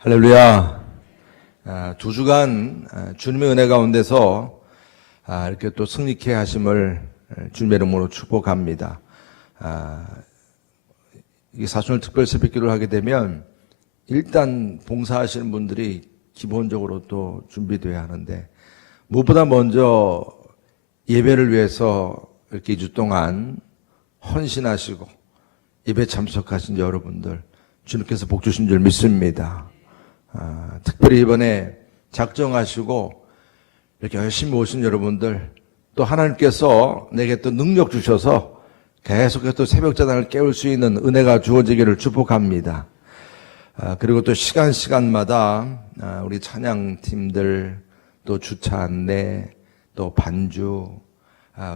할렐루야. 두 주간 주님의 은혜 가운데서 이렇게 또 승리케 하심을 주님의 이름으로 축복합니다. 이 사순절 특별 새벽기도를 하게 되면 일단 봉사하시는 분들이 기본적으로 또 준비되어야 하는데, 무엇보다 먼저 예배를 위해서 이렇게 2주 동안 헌신하시고 예배 참석하신 여러분들, 주님께서 복 주신 줄 믿습니다. 특별히 이번에 작정하시고 이렇게 열심히 오신 여러분들, 또 하나님께서 내게 또 능력 주셔서 계속해서 또 새벽자단을 깨울 수 있는 은혜가 주어지기를 축복합니다. 그리고 또 시간마다 우리 찬양팀들, 또 주차 안내, 또 반주,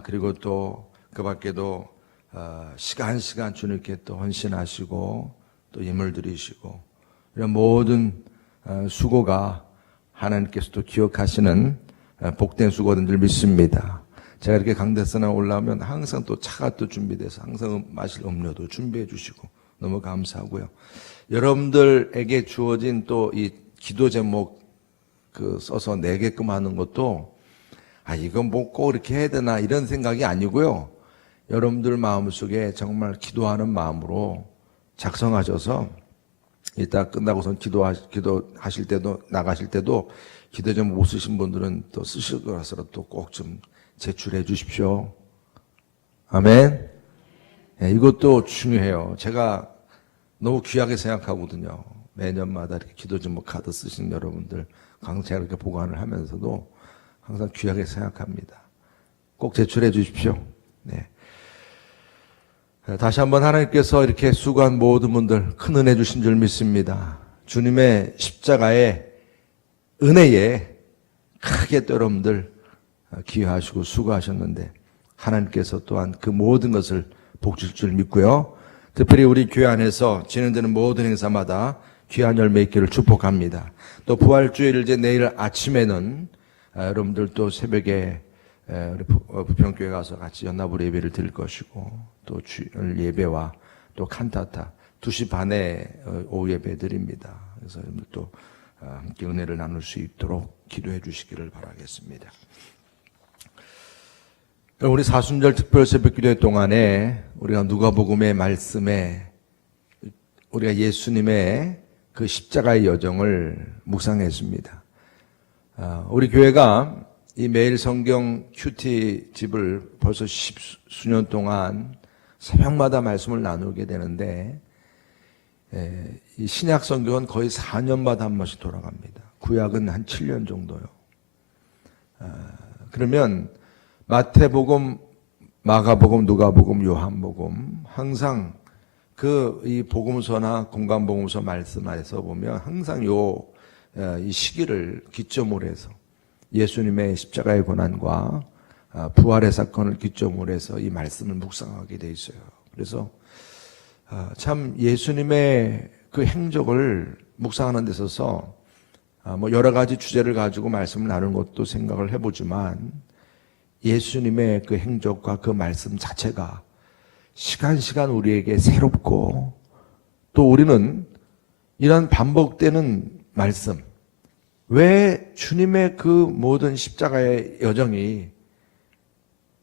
그리고 또 그 밖에도 시간 주님께 또 헌신하시고 또 예물 드리시고, 이런 모든 수고가 하나님께서도 기억하시는 복된 수고인 줄 믿습니다. 제가 이렇게 강대선에 올라오면 항상 또 차가 또 준비돼서 항상 마실 음료도 준비해 주시고 너무 감사하고요. 여러분들에게 주어진 또 이 기도 제목 써서 내게끔 하는 것도 이건 뭐 꼭 이렇게 해야 되나 이런 생각이 아니고요. 여러분들 마음속에 정말 기도하는 마음으로 작성하셔서 이따 끝나고선 기도하실 때도, 나가실 때도 기도 좀 못 쓰신 분들은 또 쓰실 거라서 또 꼭 좀 제출해 주십시오. 아멘. 이것도 중요해요. 제가 너무 귀하게 생각하거든요. 매년마다 이렇게 기도 제목 카드 쓰신 여러분들, 제가 이렇게 보관을 하면서도 항상 귀하게 생각합니다. 꼭 제출해 주십시오. 네. 다시 한번 하나님께서 이렇게 수고한 모든 분들 큰 은혜 주신 줄 믿습니다. 주님의 십자가의 은혜에 크게 또 여러분들 기여하시고 수고하셨는데, 하나님께서 또한 그 모든 것을 복 줄 줄 믿고요. 특별히 우리 교회 안에서 진행되는 모든 행사마다 귀한 열매 있기를 축복합니다. 또 부활주일 이제 내일 아침에는 여러분들 또 새벽에 우리 부평교회 가서 같이 연합으로 예배를 드릴 것이고, 또 주일 예배와 또 칸타타 2시 반에 오후 예배 드립니다. 그래서 여러분들 또 함께 은혜를 나눌 수 있도록 기도해 주시기를 바라겠습니다. 우리 사순절 특별 새벽기도 동안에 우리가 누가복음의 말씀에 우리가 예수님의 그 십자가의 여정을 묵상했습니다. 우리 교회가 이 매일 성경 큐티 집을 벌써 10수년 동안 새벽마다 말씀을 나누게 되는데, 이 신약 성경은 거의 4년마다 한 번씩 돌아갑니다. 구약은 한 7년 정도요. 그러면 마태복음, 마가복음, 누가복음, 요한복음, 항상 이 복음서나 공간복음서 말씀 안에서 보면 항상 이 시기를 기점으로 해서 예수님의 십자가의 고난과 부활의 사건을 기점으로 해서 이 말씀을 묵상하게 돼 있어요. 그래서 참 예수님의 그 행적을 묵상하는 데 있어서 뭐 여러 가지 주제를 가지고 말씀을 나누는 것도 생각을 해보지만, 예수님의 그 행적과 그 말씀 자체가 시간 우리에게 새롭고, 또 우리는 이런 반복되는 말씀, 왜 주님의 그 모든 십자가의 여정이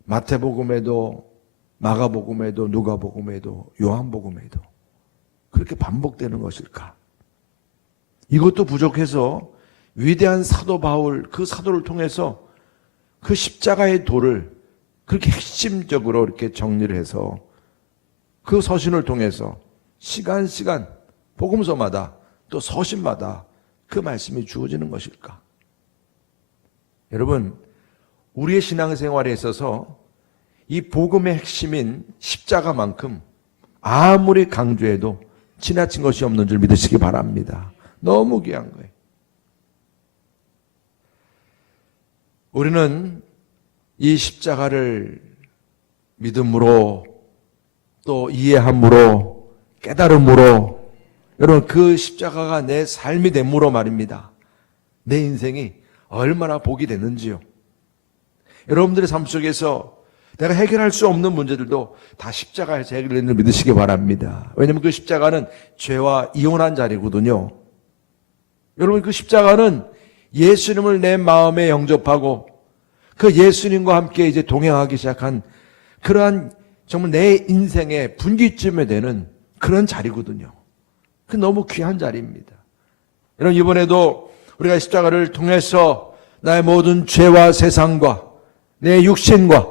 마태복음에도 마가복음에도 누가복음에도 요한복음에도 그렇게 반복되는 것일까? 이것도 부족해서 위대한 사도 바울, 그 사도를 통해서 그 십자가의 도를 그렇게 핵심적으로 이렇게 정리를 해서 그 서신을 통해서 시간 복음서마다 또 서신마다 그 말씀이 주어지는 것일까? 여러분, 우리의 신앙생활에 있어서 이 복음의 핵심인 십자가만큼 아무리 강조해도 지나친 것이 없는 줄 믿으시기 바랍니다. 너무 귀한 거예요. 우리는 이 십자가를 믿음으로, 또 이해함으로, 깨달음으로, 여러분 그 십자가가 내 삶이 됨으로 말입니다. 내 인생이 얼마나 복이 됐는지요. 여러분들의 삶 속에서 내가 해결할 수 없는 문제들도 다 십자가에서 해결되는 줄 믿으시기 바랍니다. 왜냐하면 그 십자가는 죄와 이혼한 자리거든요. 여러분, 그 십자가는 예수님을 내 마음에 영접하고 그 예수님과 함께 이제 동행하기 시작한 그러한 정말 내 인생의 분기점에 되는 그런 자리거든요. 그 너무 귀한 자리입니다. 여러분, 이번에도 우리가 십자가를 통해서 나의 모든 죄와 세상과 내 육신과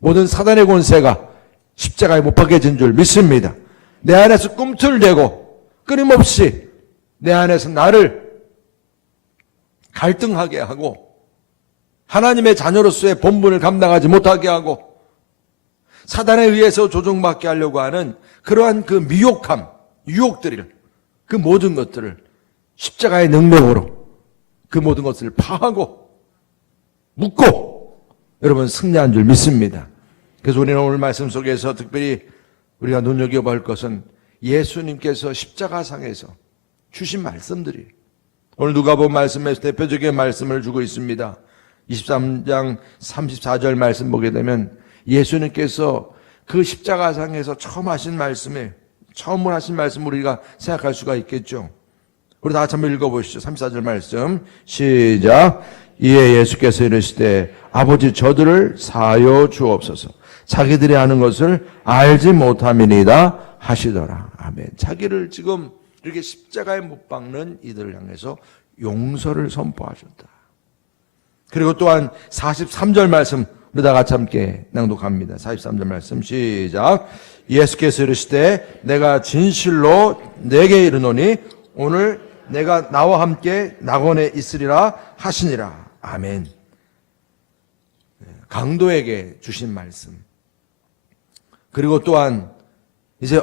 모든 사단의 권세가 십자가에 못 박혀진 줄 믿습니다. 내 안에서 꿈틀대고 끊임없이 내 안에서 나를 갈등하게 하고 하나님의 자녀로서의 본분을 감당하지 못하게 하고 사단에 의해서 조종받게 하려고 하는 그러한 그 미혹함, 유혹들을, 그 모든 것들을 십자가의 능력으로 그 모든 것을 파하고 묶고 여러분 승리한 줄 믿습니다. 그래서 우리는 오늘 말씀 속에서 특별히 우리가 눈여겨볼 것은 예수님께서 십자가상에서 주신 말씀들이 오늘 누가복음 말씀에서 대표적인 말씀을 주고 있습니다. 23장 34절 말씀 보게 되면 예수님께서 그 십자가상에서 처음으로 하신 말씀을 우리가 생각할 수가 있겠죠. 우리 다 같이 한번 읽어보시죠. 34절 말씀 시작. 이에 예수께서 이르시되 아버지 저들을 사하여 주옵소서. 자기들이 하는 것을 알지 못함이니이다 하시더라. 아멘. 자기를 지금 이렇게 십자가에 못 박는 이들을 향해서 용서를 선포하셨다. 그리고 또한 43절 말씀 우리 다 같이 함께 낭독합니다. 43절 말씀 시작. 예수께서 이르시되 내가 진실로 내게 이르노니 오늘 내가 나와 함께 낙원에 있으리라 하시니라. 아멘. 강도에게 주신 말씀. 그리고 또한 이제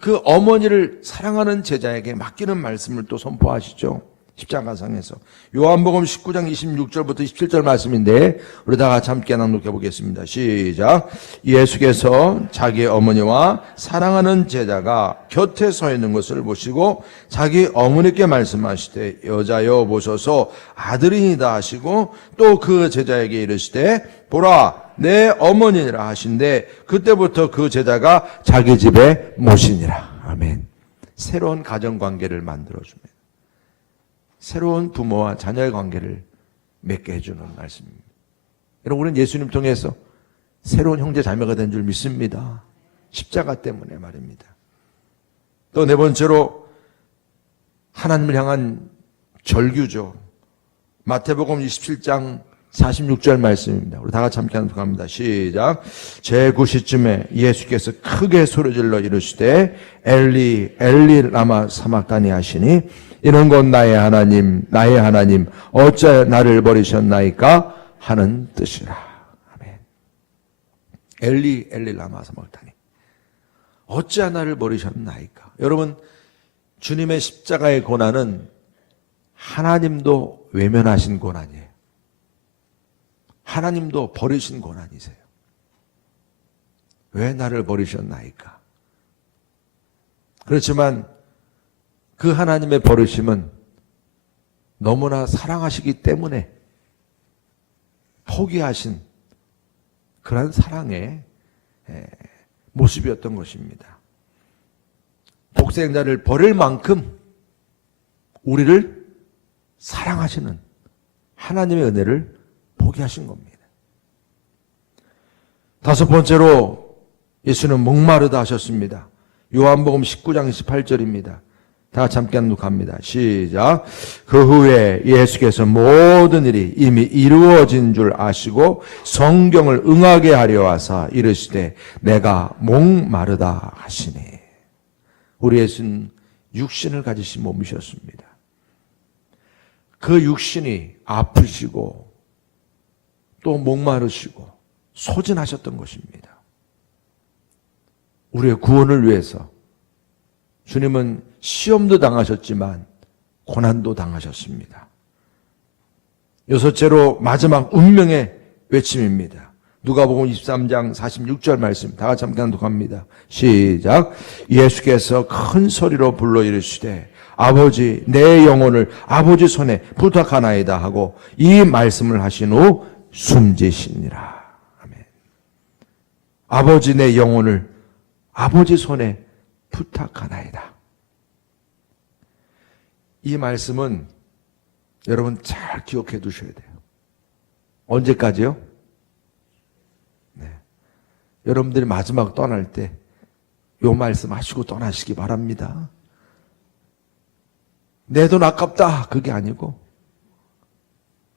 그 어머니를 사랑하는 제자에게 맡기는 말씀을 또 선포하시죠. 십자가상에서. 요한복음 19장 26절부터 27절 말씀인데 우리 다 같이 함께 낭독해 보겠습니다. 시작. 예수께서 자기 어머니와 사랑하는 제자가 곁에 서 있는 것을 보시고 자기 어머니께 말씀하시되 여자여 보소서 아들이니다 하시고 또 그 제자에게 이르시되 보라 내 어머니라 하신데 그때부터 그 제자가 자기 집에 모시니라. 아멘. 새로운 가정관계를 만들어줍니다. 새로운 부모와 자녀의 관계를 맺게 해주는 말씀입니다. 여러분, 우리는 예수님 통해서 새로운 형제 자매가 된 줄 믿습니다. 십자가 때문에 말입니다. 또 네 번째로 하나님을 향한 절규죠. 마태복음 27장 46절 말씀입니다. 우리 다 같이 함께 합니다. 시작. 제9시쯤에 예수께서 크게 소리질러 이르시되 엘리 엘리 라마 사막다니 하시니 이는 곧 나의 하나님 어찌 나를 버리셨나이까 하는 뜻이라. 아멘. 엘리 엘리 라마 사막다니 어찌 나를 버리셨나이까. 여러분, 주님의 십자가의 고난은 하나님도 외면하신 고난이에요. 하나님도 버리신 고난이세요. 왜 나를 버리셨나이까. 그렇지만 그 하나님의 버리심은 너무나 사랑하시기 때문에 포기하신 그런 사랑의 모습이었던 것입니다. 독생자를 버릴 만큼 우리를 사랑하시는 하나님의 은혜를 포기하신 겁니다. 다섯 번째로 예수는 목마르다 하셨습니다. 요한복음 19장 18절입니다. 다 같이 함께 낭독합니다. 시작. 그 후에 예수께서 모든 일이 이미 이루어진 줄 아시고 성경을 응하게 하려 하사 이르시되 내가 목마르다 하시니. 우리 예수는 육신을 가지신 몸이셨습니다. 그 육신이 아프시고 또 목마르시고 소진하셨던 것입니다. 우리의 구원을 위해서 주님은 시험도 당하셨지만 고난도 당하셨습니다. 여섯째로 마지막 운명의 외침입니다. 누가복음 23장 46절 말씀 다 같이 함께 낭독합니다. 시작. 예수께서 큰 소리로 불러 이르시되 아버지 내 영혼을 아버지 손에 부탁하나이다 하고 이 말씀을 하신 후 숨지시니라. 아멘. 아버지 내 영혼을 아버지 손에 부탁하나이다. 이 말씀은 여러분 잘 기억해 두셔야 돼요. 언제까지요? 네. 여러분들이 마지막 떠날 때 요 말씀 하시고 떠나시기 바랍니다. 내 돈 아깝다 그게 아니고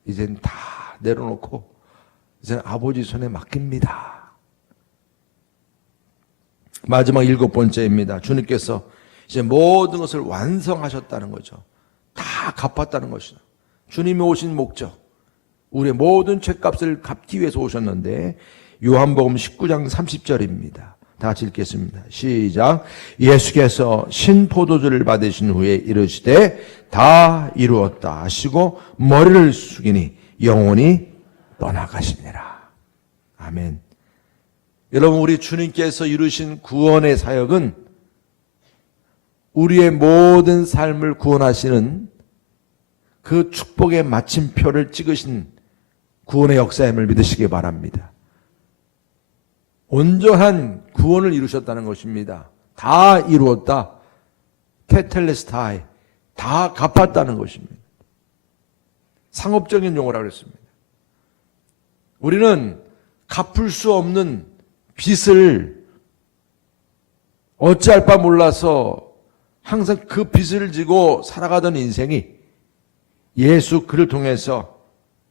이젠 다 내려놓고 이제는 아버지 손에 맡깁니다. 마지막 7번째입니다. 주님께서 이제 모든 것을 완성하셨다는 거죠. 다 갚았다는 것이죠. 주님이 오신 목적, 우리의 모든 죄값을 갚기 위해서 오셨는데 요한복음 19장 30절입니다. 다 같이 읽겠습니다. 시작. 예수께서 신포도주를 받으신 후에 이르시되 다 이루었다 하시고 머리를 숙이니 영혼이 떠나가시니라. 아멘. 여러분, 우리 주님께서 이루신 구원의 사역은 우리의 모든 삶을 구원하시는 그 축복의 마침표를 찍으신 구원의 역사임을 믿으시기 바랍니다. 온전한 구원을 이루셨다는 것입니다. 다 이루었다. 테텔레스타이. 다 갚았다는 것입니다. 상업적인 용어라고 했습니다. 우리는 갚을 수 없는 빚을 어찌할 바 몰라서 항상 그 빚을 지고 살아가던 인생이 예수 그를 통해서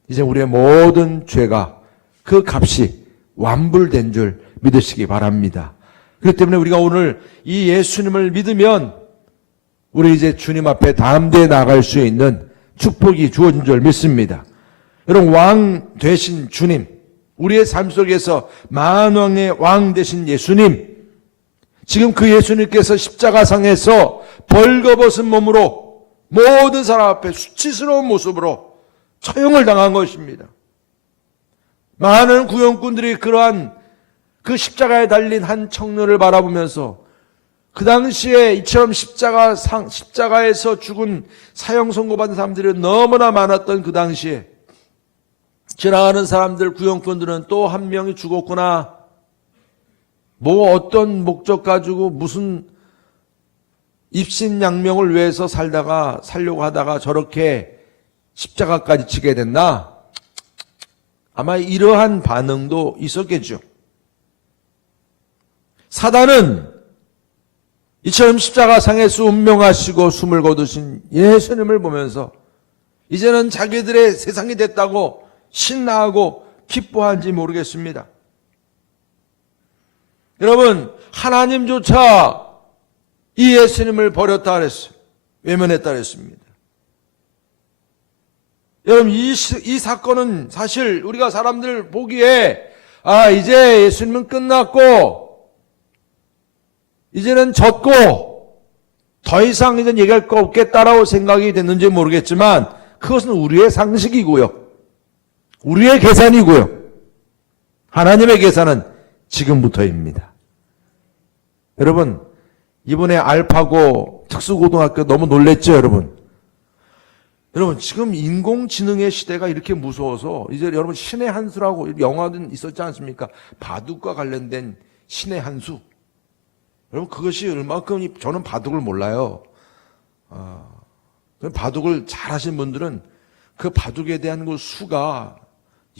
이제 우리의 모든 죄가 그 값이 완불된 줄 믿으시기 바랍니다. 그렇기 때문에 우리가 오늘 이 예수님을 믿으면 우리 이제 주님 앞에 담대히 나갈 수 있는 축복이 주어진 줄 믿습니다. 여러분, 왕 되신 주님, 우리의 삶 속에서 만왕의 왕 되신 예수님, 지금 그 예수님께서 십자가상에서 벌거벗은 몸으로 모든 사람 앞에 수치스러운 모습으로 처형을 당한 것입니다. 많은 구형꾼들이 그러한 그 십자가에 달린 한 청년을 바라보면서 그 당시에 이처럼 십자가에서 죽은 사형 선고받은 사람들이 너무나 많았던 그 당시에 지나가는 사람들, 구형꾼들은 또 한 명이 죽었구나. 뭐 어떤 목적 가지고 무슨 입신양명을 위해서 살려고 하다가 저렇게 십자가까지 지게 됐나? 아마 이러한 반응도 있었겠죠. 사단은 이처럼 십자가상에서 운명하시고 숨을 거두신 예수님을 보면서 이제는 자기들의 세상이 됐다고 신나하고 기뻐한지 모르겠습니다. 여러분, 하나님조차 이 예수님을 버렸다 그랬어요. 외면했다 그랬습니다. 여러분, 이 사건은 사실 우리가 사람들 보기에 이제 예수님은 끝났고 이제는 졌고 더 이상 이제 얘기할 거 없겠다라고 생각이 됐는지 모르겠지만 그것은 우리의 상식이고요. 우리의 계산이고요. 하나님의 계산은 지금부터입니다. 여러분, 이번에 알파고 특수고등학교 너무 놀랬죠, 여러분? 여러분, 지금 인공지능의 시대가 이렇게 무서워서 이제 여러분 신의 한 수라고 영화도 있었지 않습니까? 바둑과 관련된 신의 한 수. 여러분, 그것이 얼마큼, 저는 바둑을 몰라요. 바둑을 잘 하신 분들은 그 바둑에 대한 그 수가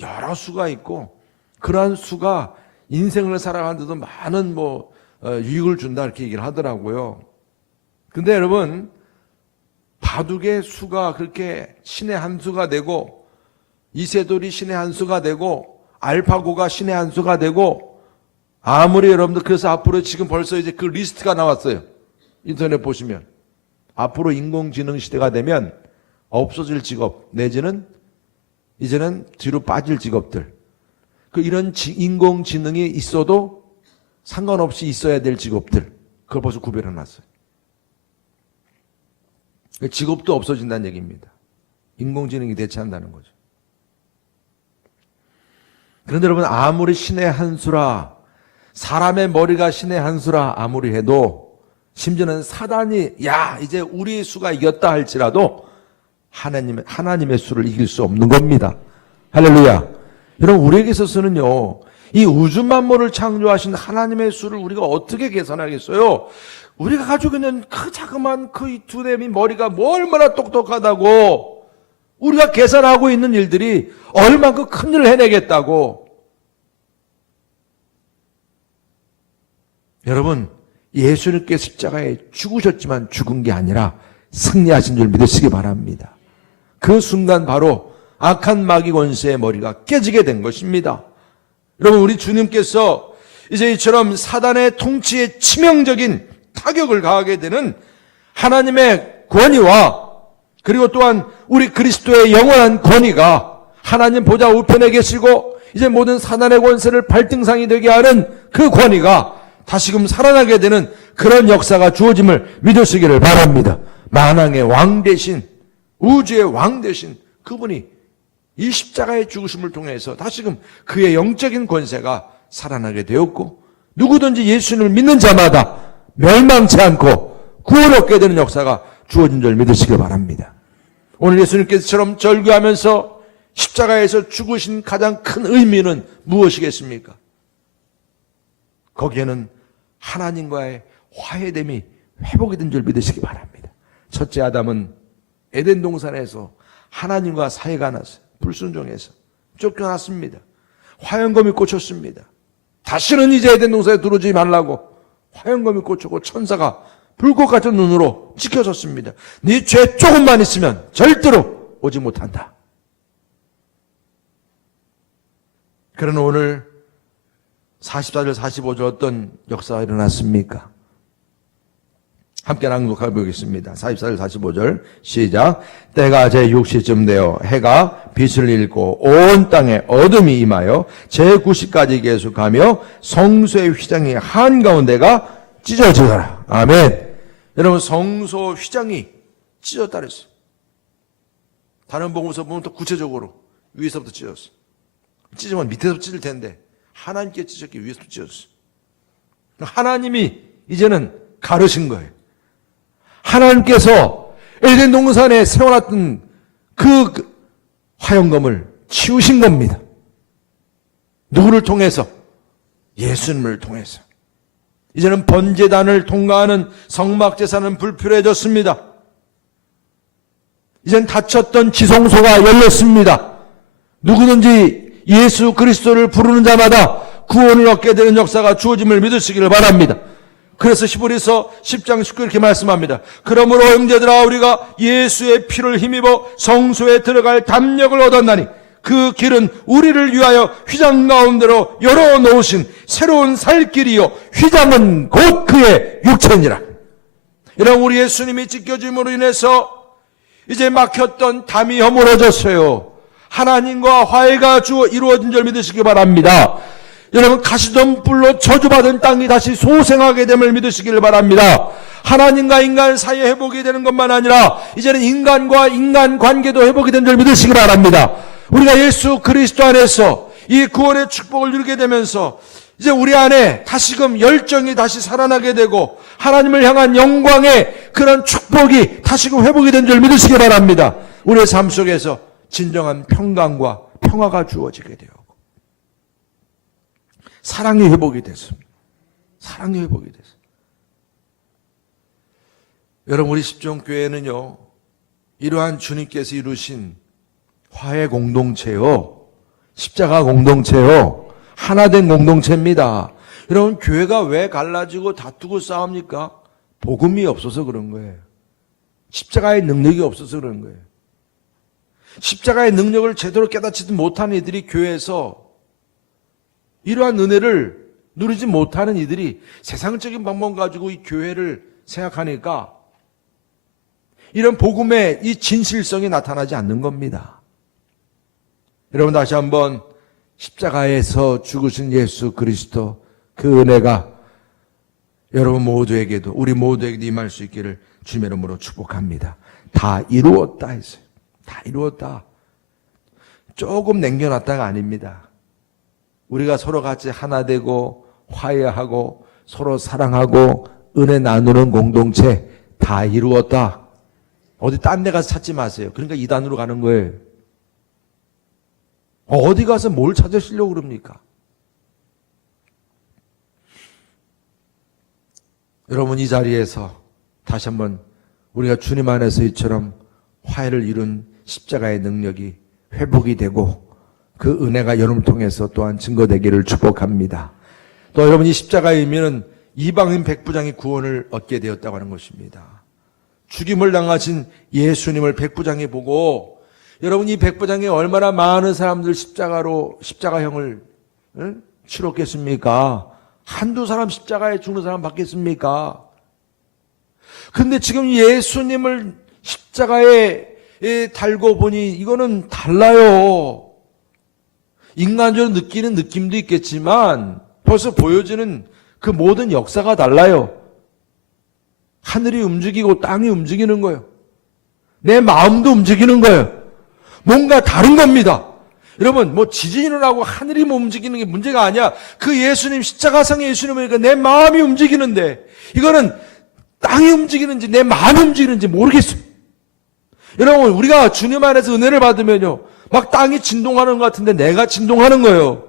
여러 수가 있고 그러한 수가 인생을 살아가는데도 많은 유익을 준다 이렇게 얘기를 하더라고요. 근데 여러분, 바둑의 수가 그렇게 신의 한 수가 되고 이세돌이 신의 한 수가 되고 알파고가 신의 한 수가 되고 아무리 여러분들 그래서 앞으로 지금 벌써 이제 그 리스트가 나왔어요. 인터넷 보시면 앞으로 인공지능 시대가 되면 없어질 직업 내지는 이제는 뒤로 빠질 직업들 이런 인공지능이 있어도 상관없이 있어야 될 직업들 그걸 벌써 구별해놨어요. 직업도 없어진다는 얘기입니다. 인공지능이 대체한다는 거죠. 그런데 여러분, 아무리 신의 한 수라 사람의 머리가 신의 한 수라 아무리 해도 심지어는 사단이 이제 우리의 수가 이겼다 할지라도 하나님의 수를 이길 수 없는 겁니다. 할렐루야. 여러분, 우리에게 있어서는요, 이 우주 만물을 창조하신 하나님의 수를 우리가 어떻게 계산하겠어요? 우리가 가지고 있는 그 자그마한 그 두 대미 머리가 뭐 얼마나 똑똑하다고 우리가 계산하고 있는 일들이 얼만큼 큰 일을 해내겠다고. 여러분, 예수님께 십자가에 죽으셨지만 죽은 게 아니라 승리하신 줄 믿으시기 바랍니다. 그 순간 바로 악한 마귀 권세의 머리가 깨지게 된 것입니다. 여러분, 우리 주님께서 이제 이처럼 사단의 통치에 치명적인 타격을 가하게 되는 하나님의 권위와 그리고 또한 우리 그리스도의 영원한 권위가 하나님 보좌 우편에 계시고 이제 모든 사단의 권세를 발등상이 되게 하는 그 권위가 다시금 살아나게 되는 그런 역사가 주어짐을 믿으시기를 바랍니다. 만왕의 왕 대신, 우주의 왕 대신 그분이 이 십자가의 죽으심을 통해서 다시금 그의 영적인 권세가 살아나게 되었고 누구든지 예수님을 믿는 자마다 멸망치 않고 구원 얻게 되는 역사가 주어진 줄 믿으시길 바랍니다. 오늘 예수님께서처럼 절규하면서 십자가에서 죽으신 가장 큰 의미는 무엇이겠습니까? 거기에는 하나님과의 화해됨이 회복이 된 줄 믿으시기 바랍니다. 첫째 아담은 에덴 동산에서 하나님과 사이가 났어요. 불순종해서 쫓겨났습니다. 화영검이 꽂혔습니다. 다시는 이제 에덴 동산에 들어오지 말라고 화영검이 꽂혔고 천사가 불꽃 같은 눈으로 지켜섰습니다. 네 죄 조금만 있으면 절대로 오지 못한다. 그러나 오늘 44절 45절 어떤 역사가 일어났습니까? 함께 낭독해 보겠습니다. 44절 45절 시작. 때가 제6시쯤 되어 해가 빛을 잃고 온 땅에 어둠이 임하여 제9시까지 계속하며 성소의 휘장이 한가운데가 찢어지더라. 아멘. 여러분, 성소 휘장이 찢었다 그랬어요. 다른 복음서 보면 또 구체적으로 위에서부터 찢었어. 찢으면 밑에서 찢을 텐데 하나님께 찢었기 위해서부터 찢었어. 하나님이 이제는 가르신 거예요. 하나님께서 에덴 동산에 세워놨던 그 화영검을 치우신 겁니다. 누구를 통해서? 예수님을 통해서. 이제는 번제단을 통과하는 성막제사는 불필요해졌습니다. 이젠 닫혔던 지성소가 열렸습니다. 누구든지 예수 그리스도를 부르는 자마다 구원을 얻게 되는 역사가 주어짐을 믿으시기를 바랍니다. 그래서 히브리서 10장 19 이렇게 말씀합니다. 그러므로 형제들아 우리가 예수의 피를 힘입어 성소에 들어갈 담력을 얻었나니 그 길은 우리를 위하여 휘장 가운데로 열어놓으신 새로운 살 길이요 휘장은 곧 그의 육체니라. 이런 우리 예수님이 찢겨짐으로 인해서 이제 막혔던 담이 허물어졌어요. 하나님과 화해가 이루어진 줄 믿으시기 바랍니다. 여러분, 가시덤불로 저주받은 땅이 다시 소생하게 됨을 믿으시길 바랍니다. 하나님과 인간 사이 회복이 되는 것만 아니라 이제는 인간과 인간 관계도 회복이 된 줄 믿으시기 바랍니다. 우리가 예수 그리스도 안에서 이 구원의 축복을 누리게 되면서 이제 우리 안에 다시금 열정이 다시 살아나게 되고 하나님을 향한 영광의 그런 축복이 다시금 회복이 된 줄 믿으시기 바랍니다. 우리의 삶 속에서 진정한 평강과 평화가 주어지게 되고 사랑이 회복이 됐습니다. 사랑이 회복이 됐습니다. 여러분, 우리 십종교회는요, 이러한 주님께서 이루신 화해 공동체요, 십자가 공동체요, 하나된 공동체입니다. 여러분, 교회가 왜 갈라지고 다투고 싸웁니까? 복음이 없어서 그런 거예요. 십자가의 능력이 없어서 그런 거예요. 십자가의 능력을 제대로 깨닫지도 못하는 이들이 교회에서 이러한 은혜를 누리지 못하는 이들이 세상적인 방법 가지고 이 교회를 생각하니까 이런 복음의 이 진실성이 나타나지 않는 겁니다. 여러분, 다시 한번 십자가에서 죽으신 예수 그리스도 그 은혜가 여러분 모두에게도 우리 모두에게도 임할 수 있기를 주님의 이름으로 축복합니다. 다 이루었다 했어요. 다 이루었다. 조금 남겨놨다가 아닙니다. 우리가 서로 같이 하나 되고 화해하고 서로 사랑하고 은혜 나누는 공동체 다 이루었다. 어디 딴 데 가서 찾지 마세요. 그러니까 이단으로 가는 거예요. 어디 가서 뭘 찾으시려고 그럽니까? 여러분, 이 자리에서 다시 한번 우리가 주님 안에서 이처럼 화해를 이룬 십자가의 능력이 회복이 되고 그 은혜가 여러분을 통해서 또한 증거되기를 축복합니다. 또 여러분, 이 십자가의 의미는 이방인 백부장이 구원을 얻게 되었다고 하는 것입니다. 죽임을 당하신 예수님을 백부장이 보고, 여러분, 이 백부장이 얼마나 많은 사람들 십자가형을 치렀겠습니까? 한두 사람 십자가에 죽는 사람 받겠습니까? 근데 지금 예수님을 십자가에 달고 보니 이거는 달라요. 인간적으로 느끼는 느낌도 있겠지만 벌써 보여지는 그 모든 역사가 달라요. 하늘이 움직이고 땅이 움직이는 거예요. 내 마음도 움직이는 거예요. 뭔가 다른 겁니다. 여러분, 뭐 지진이 일어나고 하늘이 뭐 움직이는 게 문제가 아니야. 그 예수님, 십자가상의 예수님을 보니까 내 마음이 움직이는데, 이거는 땅이 움직이는지 내 마음이 움직이는지 모르겠어요. 여러분, 우리가 주님 안에서 은혜를 받으면요, 막 땅이 진동하는 것 같은데 내가 진동하는 거예요.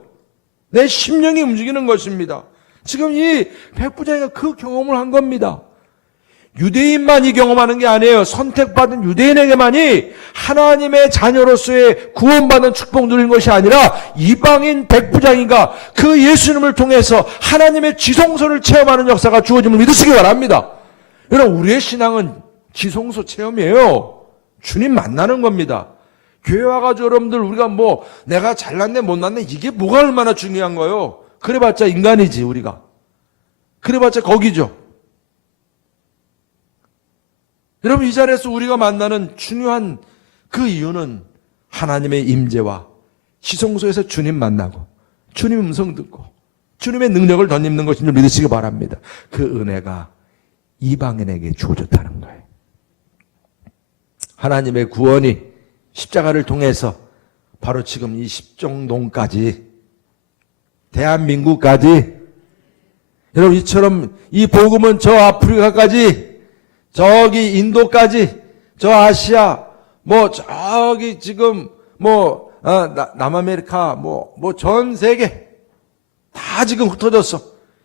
내 심령이 움직이는 것입니다. 지금 이 백부장이가 그 경험을 한 겁니다. 유대인만이 경험하는 게 아니에요. 선택받은 유대인에게만이 하나님의 자녀로서의 구원받은 축복 누린 것이 아니라 이방인 백부장이가 그 예수님을 통해서 하나님의 지성소를 체험하는 역사가 주어짐을 믿으시기 바랍니다. 여러분, 우리의 신앙은 지성소 체험이에요. 주님 만나는 겁니다. 교회 와가지고 여러분들 우리가 뭐 내가 잘났네 못났네 이게 뭐가 얼마나 중요한 거예요. 그래봤자 인간이지 우리가. 그래봤자 거기죠. 여러분, 이 자리에서 우리가 만나는 중요한 그 이유는 하나님의 임재와 지성소에서 주님 만나고 주님 음성 듣고 주님의 능력을 덧입는 것인 줄 믿으시기 바랍니다. 그 은혜가 이방인에게 주어졌다는 거예요. 하나님의 구원이 십자가를 통해서 바로 지금 이 십정동까지, 대한민국까지, 여러분, 이처럼 이 복음은 저 아프리카까지, 저기 인도까지, 저 아시아, 뭐 저기 지금 뭐 남아메리카, 뭐 전 세계 다 지금 흩어졌어.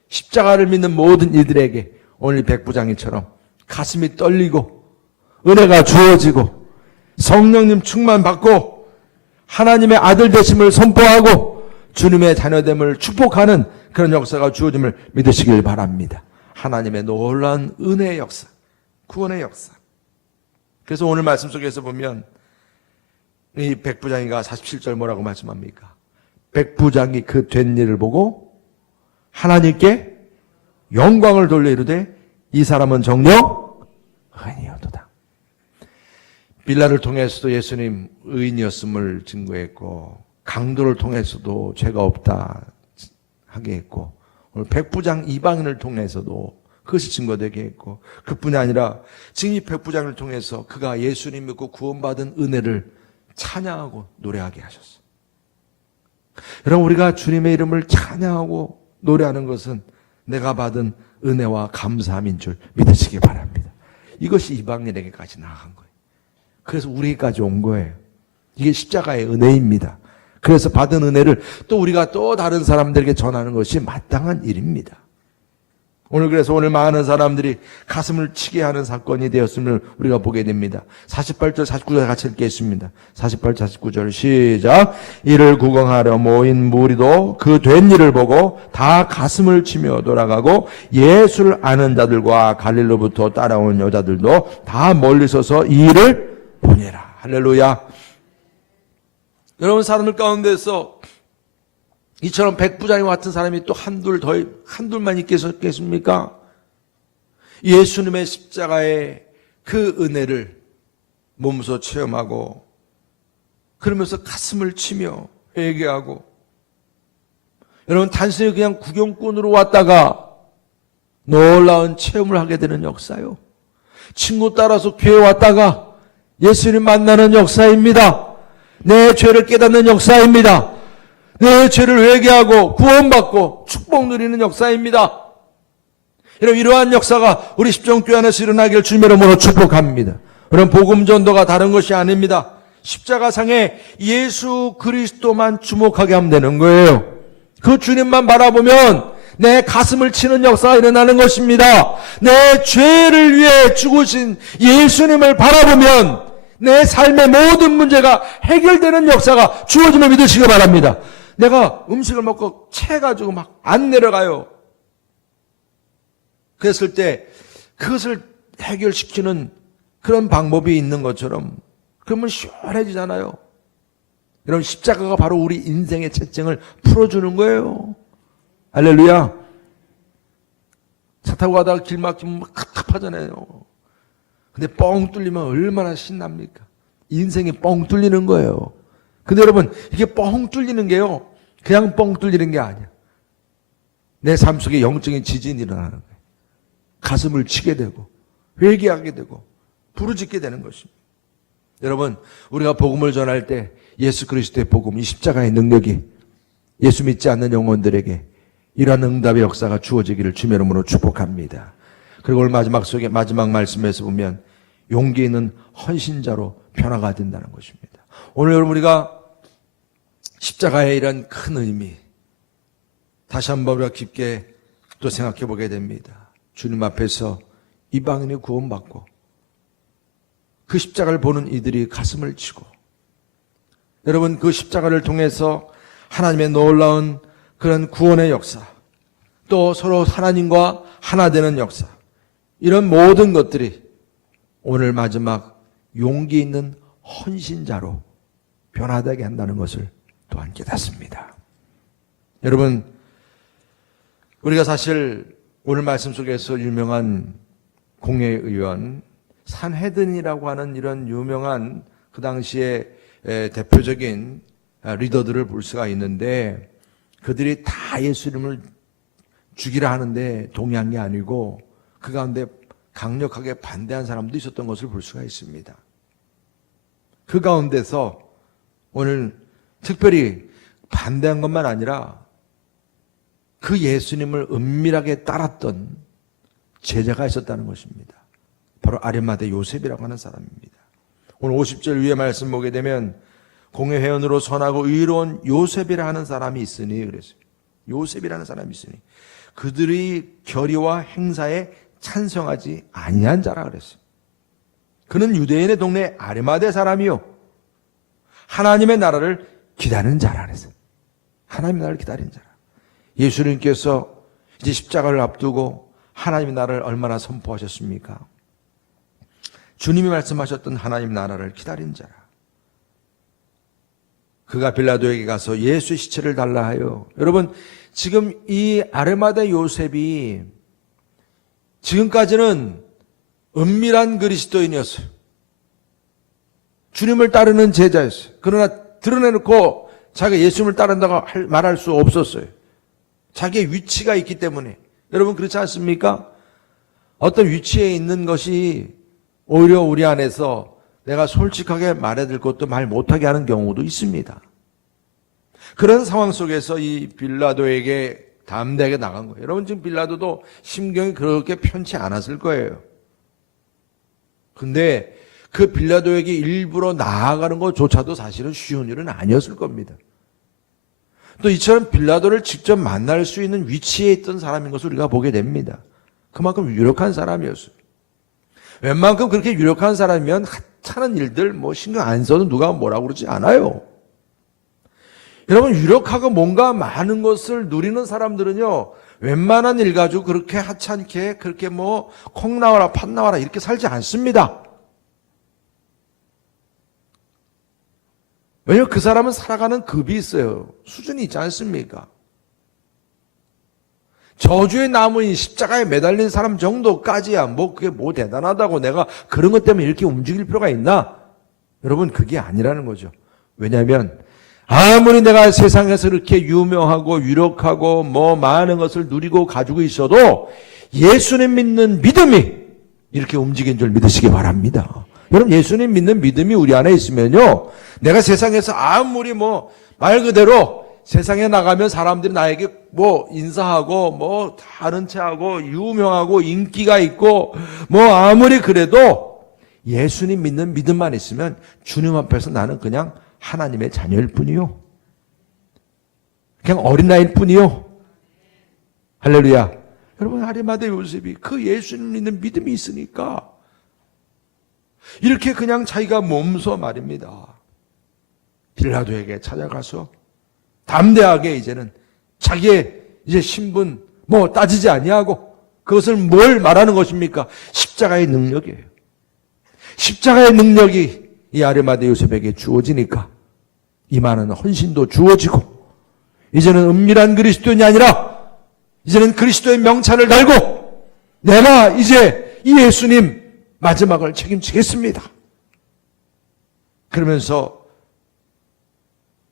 십자가를 믿는 모든 이들에게 오늘 백부장이처럼 가슴이 떨리고 은혜가 주어지고 성령님 충만 받고 하나님의 아들 되심을 선포하고 주님의 자녀됨을 축복하는 그런 역사가 주어짐을 믿으시길 바랍니다. 하나님의 놀라운 은혜의 역사, 구원의 역사. 그래서 오늘 말씀 속에서 보면 이 백부장이가 47절 뭐라고 말씀합니까? 백부장이 그 된 일을 보고 하나님께 영광을 돌려 이르되 이 사람은 정녕 의인이었도다. 빌라를 통해서도 예수님 의인이었음을 증거했고 강도를 통해서도 죄가 없다 하게 했고 오늘 백부장 이방인을 통해서도 그것이 증거되게 했고 그뿐이 아니라 지금 이 백부장을 통해서 그가 예수님 믿고 구원받은 은혜를 찬양하고 노래하게 하셨어요. 여러분, 우리가 주님의 이름을 찬양하고 노래하는 것은 내가 받은 은혜와 감사함인 줄 믿으시기 바랍니다. 이것이 이방인에게까지 나아간 거예요. 그래서 우리에게까지 온 거예요. 이게 십자가의 은혜입니다. 그래서 받은 은혜를 또 우리가 또 다른 사람들에게 전하는 것이 마땅한 일입니다. 그래서 오늘 많은 사람들이 가슴을 치게 하는 사건이 되었음을 우리가 보게 됩니다. 48절 49절 같이 읽겠습니다. 48, 49절 시작. 이를 구경하려 모인 무리도 그 된 일을 보고 다 가슴을 치며 돌아가고 예수를 아는 자들과 갈릴리로부터 따라온 여자들도 다 멀리 서서 이 일을 보니라. 할렐루야. 여러분, 사람들 가운데서 이처럼 백부장과 같은 사람이 또 한둘만 있겠습니까? 예수님의 십자가의 그 은혜를 몸소 체험하고 그러면서 가슴을 치며 회개하고 여러분, 단순히 그냥 구경꾼으로 왔다가 놀라운 체험을 하게 되는 역사요. 친구 따라서 교회 왔다가 예수님 만나는 역사입니다. 내 죄를 깨닫는 역사입니다. 내 죄를 회개하고 구원받고 축복 누리는 역사입니다. 여러분, 이러한 역사가 우리 십정교회 안에서 일어나기를 주님의 이름으로 축복합니다. 여러분, 복음 전도가 다른 것이 아닙니다. 십자가상에 예수 그리스도만 주목하게 하면 되는 거예요. 그 주님만 바라보면 내 가슴을 치는 역사가 일어나는 것입니다. 내 죄를 위해 죽으신 예수님을 바라보면 내 삶의 모든 문제가 해결되는 역사가 주어짐을 믿으시기 바랍니다. 내가 음식을 먹고 체가지고 막 안 내려가요. 그랬을 때 그것을 해결시키는 그런 방법이 있는 것처럼 그러면 시원해지잖아요. 여러분, 십자가가 바로 우리 인생의 채증을 풀어주는 거예요. 할렐루야. 차 타고 가다가 길 막히면 답답하잖아요. 근데 뻥 뚫리면 얼마나 신납니까? 인생이 뻥 뚫리는 거예요. 근데 여러분, 이게 뻥 뚫리는 게요, 그냥 뻥 뚫리는 게 아니야. 내 삶 속에 영적인 지진이 일어나는 거예요. 가슴을 치게 되고 회개하게 되고 부르짖게 되는 것입니다. 여러분, 우리가 복음을 전할 때 예수 그리스도의 복음, 이 십자가의 능력이 예수 믿지 않는 영혼들에게 이러한 응답의 역사가 주어지기를 주의 이름으로 축복합니다. 그리고 오늘 마지막 말씀에서 보면 용기 있는 헌신자로 변화가 된다는 것입니다. 오늘 여러분, 우리가 십자가의 이런 큰 의미 다시 한번 우리가 깊게 또 생각해 보게 됩니다. 주님 앞에서 이방인이 구원받고 그 십자가를 보는 이들이 가슴을 치고, 여러분, 그 십자가를 통해서 하나님의 놀라운 그런 구원의 역사, 또 서로 하나님과 하나 되는 역사, 이런 모든 것들이 오늘 마지막 용기 있는 헌신자로 변화되게 한다는 것을 또한 깨닫습니다. 여러분, 우리가 사실 오늘 말씀 속에서 유명한 공회의원 산헤든이라고 하는 이런 유명한 그 당시에 대표적인 리더들을 볼 수가 있는데, 그들이 다 예수님을 죽이라 하는데 동의한 게 아니고 그 가운데 강력하게 반대한 사람도 있었던 것을 볼 수가 있습니다. 그 가운데서 오늘 특별히 반대한 것만 아니라 그 예수님을 은밀하게 따랐던 제자가 있었다는 것입니다. 바로 아리마대 요셉이라고 하는 사람입니다. 오늘 50절 위에 말씀 보게 되면 공회회원으로 선하고 의로운 요셉이라 하는 사람이 있으니, 그랬어요. 요셉이라는 사람이 있으니 그들의 결의와 행사에 찬성하지 아니한 자라 그랬어요. 그는 유대인의 동네 아리마대 사람이요, 하나님의 나라를 기다리는 자라 그랬어요. 하나님의 나라를 기다리는 자라. 예수님께서 이제 십자가를 앞두고 하나님의 나라를 얼마나 선포하셨습니까? 주님이 말씀하셨던 하나님 나라를 기다린 자라. 그가 빌라도에게 가서 예수의 시체를 달라 하여, 여러분, 지금 이 아리마대 요셉이 지금까지는 은밀한 그리스도인이었어요. 주님을 따르는 제자였어요. 그러나 드러내놓고 자기가 예수님을 따른다고 말할 수 없었어요. 자기의 위치가 있기 때문에. 여러분, 그렇지 않습니까? 어떤 위치에 있는 것이 오히려 우리 안에서 내가 솔직하게 말해야 될 것도 말 못하게 하는 경우도 있습니다. 그런 상황 속에서 이 빌라도에게 담대하게 나간 거예요. 여러분, 지금 빌라도도 심경이 그렇게 편치 않았을 거예요. 근데 그 빌라도에게 일부러 나아가는 것조차도 사실은 쉬운 일은 아니었을 겁니다. 또 이처럼 빌라도를 직접 만날 수 있는 위치에 있던 사람인 것을 우리가 보게 됩니다. 그만큼 유력한 사람이었어요. 웬만큼 그렇게 유력한 사람이면 하찮은 일들 신경 안 써도 누가 뭐라고 그러지 않아요. 여러분, 유력하고 뭔가 많은 것을 누리는 사람들은요, 웬만한 일 가지고 그렇게 하찮게 그렇게 콩 나와라 팥 나와라 이렇게 살지 않습니다. 왜냐하면 그 사람은 살아가는 급이 있어요. 수준이 있지 않습니까? 저주의 나무인 십자가에 매달린 사람 정도까지야 그게 대단하다고 내가 그런 것 때문에 이렇게 움직일 필요가 있나? 여러분, 그게 아니라는 거죠. 왜냐하면 아무리 내가 세상에서 이렇게 유명하고 유력하고 많은 것을 누리고 가지고 있어도 예수님 믿는 믿음이 이렇게 움직인 줄 믿으시기 바랍니다. 여러분, 예수님 믿는 믿음이 우리 안에 있으면요, 내가 세상에서 아무리 말 그대로 세상에 나가면 사람들이 나에게 인사하고 다른 체하고 유명하고 인기가 있고 아무리 그래도 예수님 믿는 믿음만 있으면 주님 앞에서 나는 그냥 하나님의 자녀일 뿐이요, 그냥 어린아이일 뿐이요. 할렐루야. 여러분, 아리마대 요셉이 그 예수님 믿는 믿음이 있으니까 이렇게 그냥 자기가 몸소 말입니다. 빌라도에게 찾아가서 담대하게 이제는 자기의 이제 신분 뭐 따지지 아니하고 그것을 뭘 말하는 것입니까? 십자가의 능력이에요. 십자가의 능력이 이 아리마대 요셉에게 주어지니까 이 많은 헌신도 주어지고 이제는 은밀한 그리스도인이 아니라 이제는 그리스도의 명찰을 달고 내가 이제 이 예수님 마지막을 책임지겠습니다. 그러면서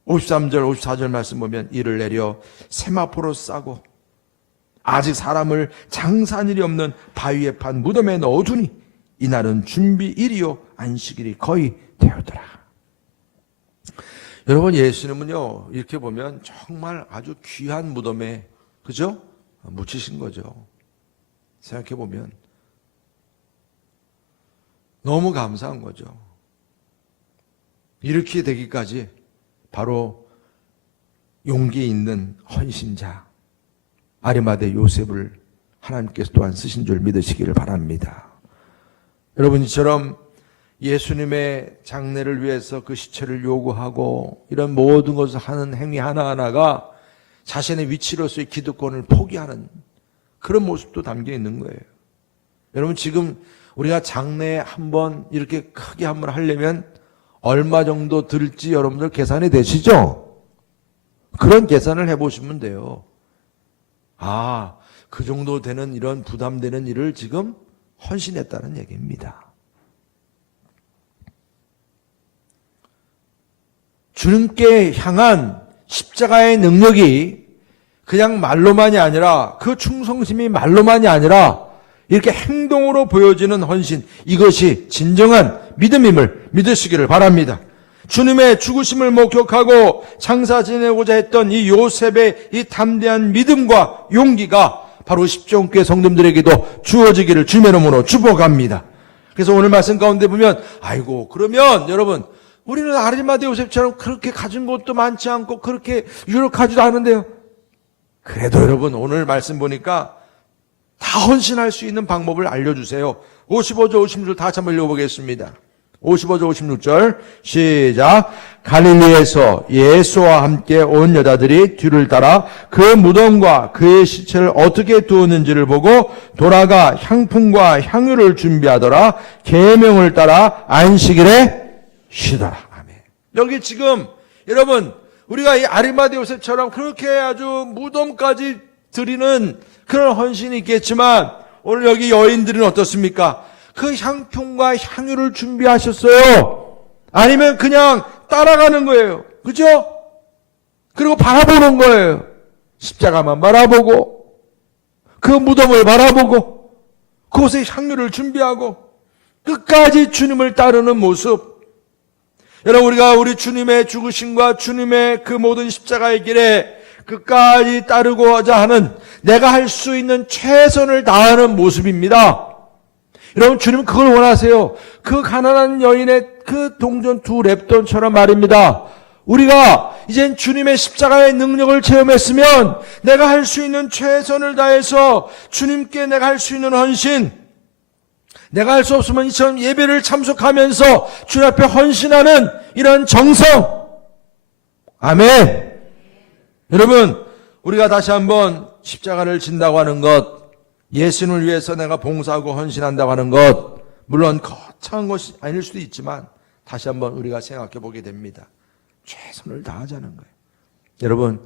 53절 54절 말씀 보면 이를 내려 세마포로 싸고 아직 사람을 장사한 일이 없는 바위에 판 무덤에 넣어두니 이날은 준비일이요 안식일이 거의 되었더라. 여러분, 예수님은요 이렇게 보면 정말 아주 귀한 무덤에 그죠? 묻히신 거죠. 생각해 보면 너무 감사한 거죠. 이렇게 되기까지 바로 용기 있는 헌신자 아리마대 요셉을 하나님께서 또한 쓰신 줄 믿으시기를 바랍니다. 여러분, 이처럼 예수님의 장례를 위해서 그 시체를 요구하고 이런 모든 것을 하는 행위 하나하나가 자신의 위치로서의 기득권을 포기하는 그런 모습도 담겨 있는 거예요. 여러분, 지금 우리가 장례에 한번 이렇게 크게 한번 하려면 얼마 정도 들지 여러분들 계산이 되시죠? 그런 계산을 해보시면 돼요. 아, 그 정도 되는 이런 부담되는 일을 지금 헌신했다는 얘기입니다. 주님께 향한 십자가의 능력이 그냥 말로만이 아니라 그 충성심이 말로만이 아니라 이렇게 행동으로 보여지는 헌신, 이것이 진정한 믿음임을 믿으시기를 바랍니다. 주님의 죽으심을 목격하고 장사 지내고자 했던 이 요셉의 이 담대한 믿음과 용기가 바로 십자군교회 성도들에게도 주어지기를 주님의 이름으로 축복합니다. 그래서 오늘 말씀 가운데 보면 아이고 그러면 여러분 우리는 아리마대 요셉처럼 그렇게 가진 것도 많지 않고 그렇게 유력하지도 않은데요. 그래도 여러분 오늘 말씀 보니까 다 헌신할 수 있는 방법을 알려주세요. 55절 56절 다 같이 한번 읽어보겠습니다. 55절 56절 시작. 갈릴리에서 예수와 함께 온 여자들이 뒤를 따라 그 무덤과 그의 시체를 어떻게 두었는지를 보고 돌아가 향품과 향유를 준비하더라. 계명을 따라 안식일에 쉬더라. 아멘. 여기 지금 여러분 우리가 이 아리마대 요셉처럼 그렇게 아주 무덤까지 드리는 그런 헌신이 있겠지만 오늘 여기 여인들은 어떻습니까? 그 향품과 향유를 준비하셨어요? 아니면 그냥 따라가는 거예요? 그죠? 그리고 바라보는 거예요. 십자가만 바라보고 그 무덤을 바라보고 그곳에 향유를 준비하고 끝까지 주님을 따르는 모습. 여러분 우리가 우리 주님의 죽으심과 주님의 그 모든 십자가의 길에 끝까지 따르고자 하는 내가 할 수 있는 최선을 다하는 모습입니다. 여러분 주님은 그걸 원하세요. 그 가난한 여인의 그 동전 두 렙돈처럼 말입니다. 우리가 이젠 주님의 십자가의 능력을 체험했으면 내가 할 수 있는 최선을 다해서 주님께 내가 할 수 있는 헌신, 내가 할 수 없으면 이처럼 예배를 참석하면서 주님 앞에 헌신하는 이런 정성. 아멘. 여러분 우리가 다시 한번 십자가를 진다고 하는 것, 예수님을 위해서 내가 봉사하고 헌신한다고 하는 것, 물론 거창한 것이 아닐 수도 있지만 다시 한번 우리가 생각해 보게 됩니다. 최선을 다하자는 거예요. 여러분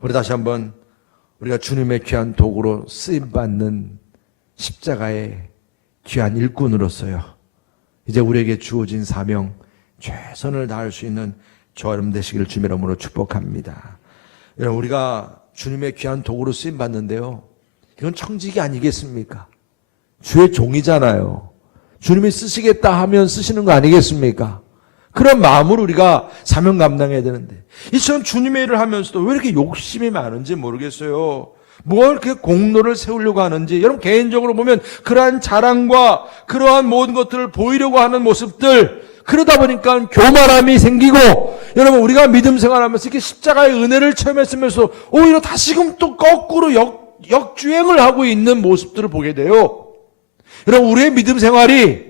우리 다시 한번 우리가 주님의 귀한 도구로 쓰임받는 십자가의 귀한 일꾼으로서요 이제 우리에게 주어진 사명 최선을 다할 수 있는 저와 여러분 되시기를 주님의 이름으로 축복합니다. 여러분 우리가 주님의 귀한 도구로 쓰임받는데요 이건 청직이 아니겠습니까? 주의 종이잖아요. 주님이 쓰시겠다 하면 쓰시는 거 아니겠습니까? 그런 마음으로 우리가 사명 감당해야 되는데 이처럼 주님의 일을 하면서도 왜 이렇게 욕심이 많은지 모르겠어요. 뭘 이렇게 공로를 세우려고 하는지. 여러분 개인적으로 보면 그러한 자랑과 그러한 모든 것들을 보이려고 하는 모습들, 그러다 보니까 교만함이 생기고 여러분 우리가 믿음 생활하면서 이렇게 십자가의 은혜를 체험했으면서 오히려 다시금 또 거꾸로 역주행을 하고 있는 모습들을 보게 돼요. 여러분 우리의 믿음 생활이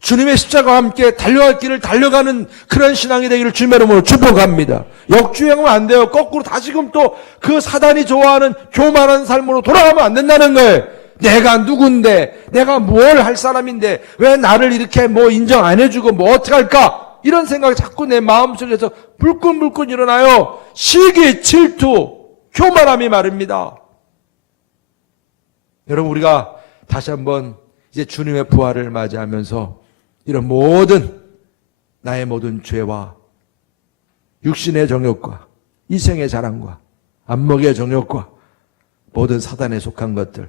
주님의 십자가와 함께 달려갈 길을 달려가는 그런 신앙이 되기를 주님의 이름으로 축복합니다. 역주행하면 안 돼요. 거꾸로 다시금 또 그 사단이 좋아하는 교만한 삶으로 돌아가면 안 된다는 거예요. 내가 누군데, 내가 뭘 할 사람인데 왜 나를 이렇게 뭐 인정 안 해주고 뭐 어떡할까, 이런 생각이 자꾸 내 마음속에서 불끈불끈 일어나요. 시기, 질투, 교만함이 말입니다. 여러분, 우리가 다시 한번 이제 주님의 부활을 맞이하면서 이런 나의 모든 죄와 육신의 정욕과 이생의 자랑과 안목의 정욕과 모든 사단에 속한 것들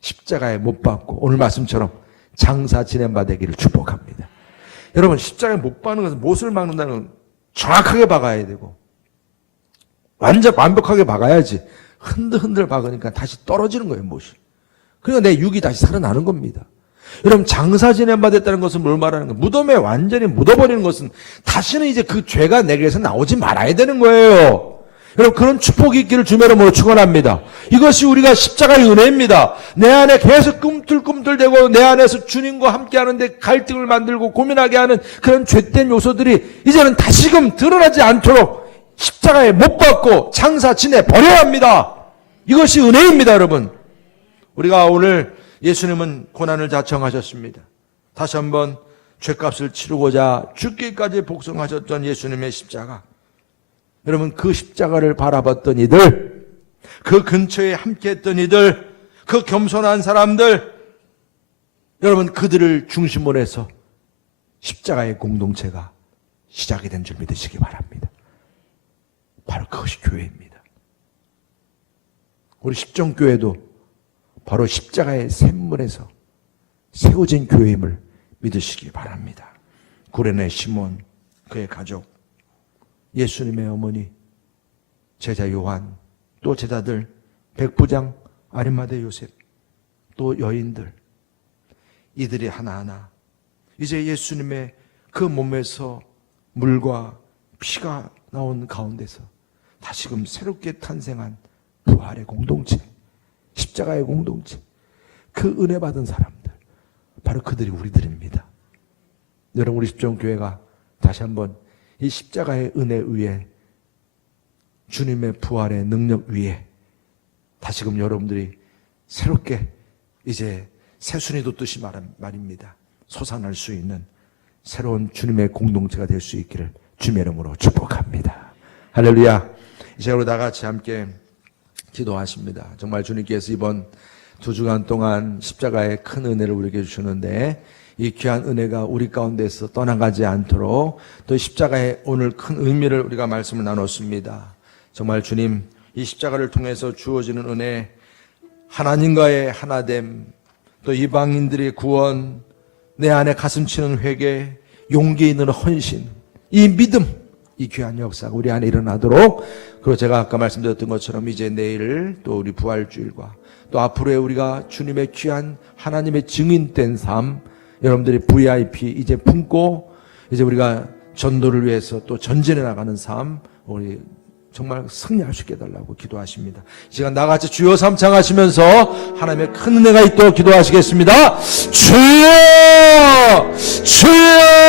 십자가에 못 박고 오늘 말씀처럼 장사 지낸 바 되기를 축복합니다. 여러분, 십자가에 못 박는 것은 못을 막는다는 건 정확하게 박아야 되고 완전 완벽하게 박아야지. 흔들흔들 박으니까 다시 떨어지는 거예요, 못이. 그러니까 내 육이 다시 살아나는 겁니다. 여러분, 장사 지낸 바 됐다는 것은 뭘 말하는 거예요? 무덤에 완전히 묻어버리는 것은 다시는 이제 그 죄가 내게서 나오지 말아야 되는 거예요. 여러분, 그런 축복이 있기를 주의 이름으로 축원합니다. 이것이 우리가 십자가의 은혜입니다. 내 안에 계속 꿈틀꿈틀대고 내 안에서 주님과 함께 하는데 갈등을 만들고 고민하게 하는 그런 죄된 요소들이 이제는 다시금 드러나지 않도록 십자가에 못 박고 장사 지내 버려야 합니다. 이것이 은혜입니다, 여러분. 우리가 오늘 예수님은 고난을 자청하셨습니다. 다시 한번 죄값을 치르고자 죽기까지 복종하셨던 예수님의 십자가. 여러분, 그 십자가를 바라봤던 이들, 그 근처에 함께했던 이들, 그 겸손한 사람들, 여러분, 그들을 중심으로 해서 십자가의 공동체가 시작이 된 줄 믿으시기 바랍니다. 바로 그것이 교회입니다. 우리 십정교회도 바로 십자가의 샘물에서 세워진 교회임을 믿으시기 바랍니다. 구레네 시몬, 그의 가족, 예수님의 어머니, 제자 요한, 또 제자들, 백부장, 아리마대 요셉, 또 여인들, 이들이 하나하나 이제 예수님의 그 몸에서 물과 피가 나온 가운데서 다시금 새롭게 탄생한 부활의 공동체, 십자가의 공동체, 그 은혜 받은 사람들, 바로 그들이 우리들입니다. 여러분, 우리 십정교회가 다시 한번 이 십자가의 은혜 위에, 주님의 부활의 능력 위에 다시금 여러분들이 새롭게 이제 새순이 돋듯이 말입니다. 솟아날 수 있는 새로운 주님의 공동체가 될 수 있기를 주님의 이름으로 축복합니다. 할렐루야. 이제 우리 다 같이 함께 기도하십니다. 정말 주님께서 이번 2주간 동안 십자가의 큰 은혜를 우리에게 주시는데 이 귀한 은혜가 우리 가운데서 떠나가지 않도록 또 십자가의 오늘 큰 의미를 우리가 말씀을 나눴습니다. 정말 주님, 이 십자가를 통해서 주어지는 은혜, 하나님과의 하나됨, 또 이방인들의 구원, 내 안에 가슴치는 회개, 용기 있는 헌신, 이 믿음, 이 귀한 역사가 우리 안에 일어나도록, 그리고 제가 아까 말씀드렸던 것처럼 이제 내일 또 우리 부활주일과 또 앞으로의 우리가 주님의 귀한 하나님의 증인된 삶, 여러분들이 VIP 이제 품고 이제 우리가 전도를 위해서 또 전진해 나가는 삶, 우리 정말 승리할 수 있게 해달라고 기도하십니다. 이 시간 나같이 주여 삼창하시면서 하나님의 큰 은혜가 있도록 기도하시겠습니다. 주여! 주여!